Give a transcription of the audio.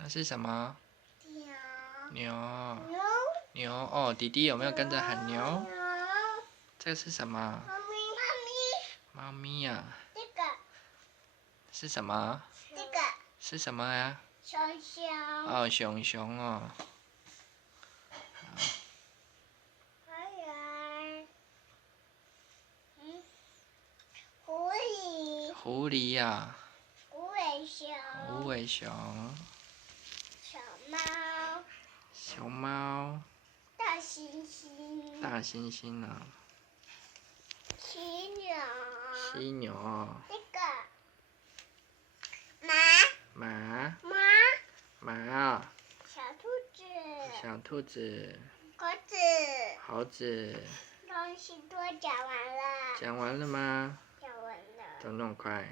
那是什么？牛。牛哦，弟弟有没有跟着喊牛？这是什么？猫咪呀。这个。是什么？这个。是什么呀？熊熊。哦，熊熊哦。还有，狐狸。狐狸呀。无尾熊。无尾熊。小猫。熊猫。大猩猩。大猩猩啊。犀牛。犀牛哦。这个。马。马啊。小兔子。小兔子。猴子。猴子。东西都讲完了。讲完了吗？讲完了。怎么那么快？